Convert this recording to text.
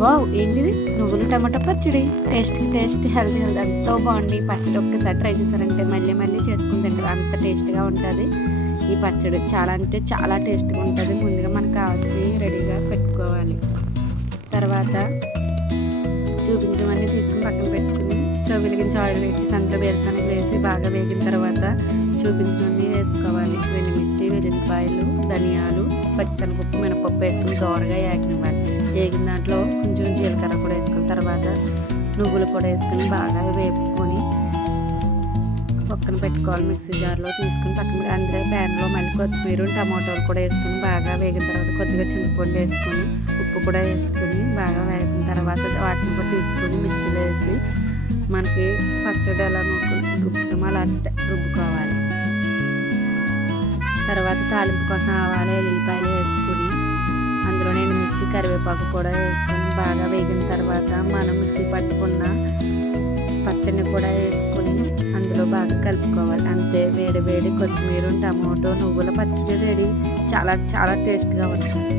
Wow, ఏంటిది? నువ్వులు టమాటా పచ్చడి. టేస్ట్ హెల్తీ ఎంతో బాగుంది ఈ పచ్చడి. ఒక్కసారి ట్రై చేశారంటే మళ్ళీ మళ్ళీ చేసుకుని తింటారు, అంత టేస్ట్గా ఉంటుంది ఈ పచ్చడి. చాలా అంటే చాలా టేస్ట్గా ఉంటుంది. ముందుగా మనకు కావాల్సినవి రెడీగా పెట్టుకోవాలి. తర్వాత చూపించమని తీసుకుని పక్కన పెట్టుకుని స్టవ్ వెలిగించి ఆయిల్ వేసి అందులో వేరుశనగ వేసి బాగా వేగిన తర్వాత చూపించమని వేసుకోవాలి. వెల్లిమిర్చి, వెల్లుల్లిపాయలు, ధనియాలు, పచ్చిశనగపప్పు, మినపప్పు వేసుకుని దోరగా వేగనివ్వాలి. వేగిన దాంట్లో కొంచెం జీలకర్ర కూడా వేసుకున్న తర్వాత నువ్వులు కూడా వేసుకుని బాగా వేపుకొని పక్కన పెట్టుకోవాలి. మిక్సీ జార్లో తీసుకుని పక్కన అందులో ప్యాన్లో మళ్ళీ కొత్తిమీర, టమాటోలు కూడా వేసుకుని బాగా వేగిన తర్వాత కొద్దిగా చింతపండు వేసుకొని ఉప్పు కూడా వేసుకుని బాగా వేగిన తర్వాత వాటిని కూడా తీసుకొని మిక్సీలో వేసి మనకి పచ్చడి ఎలా రుబ్బుతామో అలా రుబ్బుకోవాలి. తర్వాత తాలింపు కోసం ఆవాలు, ఎల్లిపాయలు వేసుకుని అందులో నేను మిర్చి, కరివేపాకు కూడా వేసుకొని బాగా వేగిన తర్వాత మనం మిక్సీ పట్టుకున్న పచ్చడిని కూడా వేసుకొని అందులో బాగా కలుపుకోవాలి. అంతే, వేడి వేడి కొత్తిమీర, టమాటో, నువ్వుల పచ్చడి రెడీ. చాలా చాలా టేస్ట్గా ఉంటుంది.